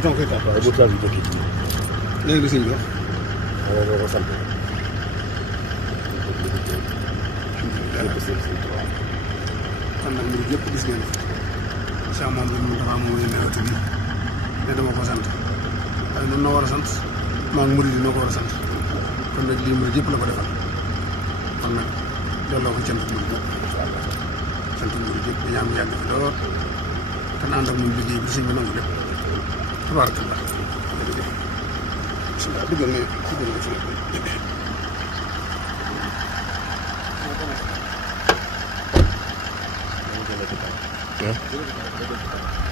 bouton koy taal. waaye bu taal bi dëkk bi. léegi sëñ bi wax. waaw doo ko sant. kon nag ñun ñëpp gis ngeen ko sax moom lañ dafa am muy nawet bi ne dama ko sant waaye noonu noo war a sant maa ngi murid yi noo ko war a sant kon nag lii murid yëpp la ko defal kon nag delloo ko cant murid yëpp sant murid yëpp dañu am yàgg fi lool te ànd ak ñun liggéey bi sëñ bi nangu lépp tabaarakallah jërëjëf bisimilah duggal nga fi Yeah.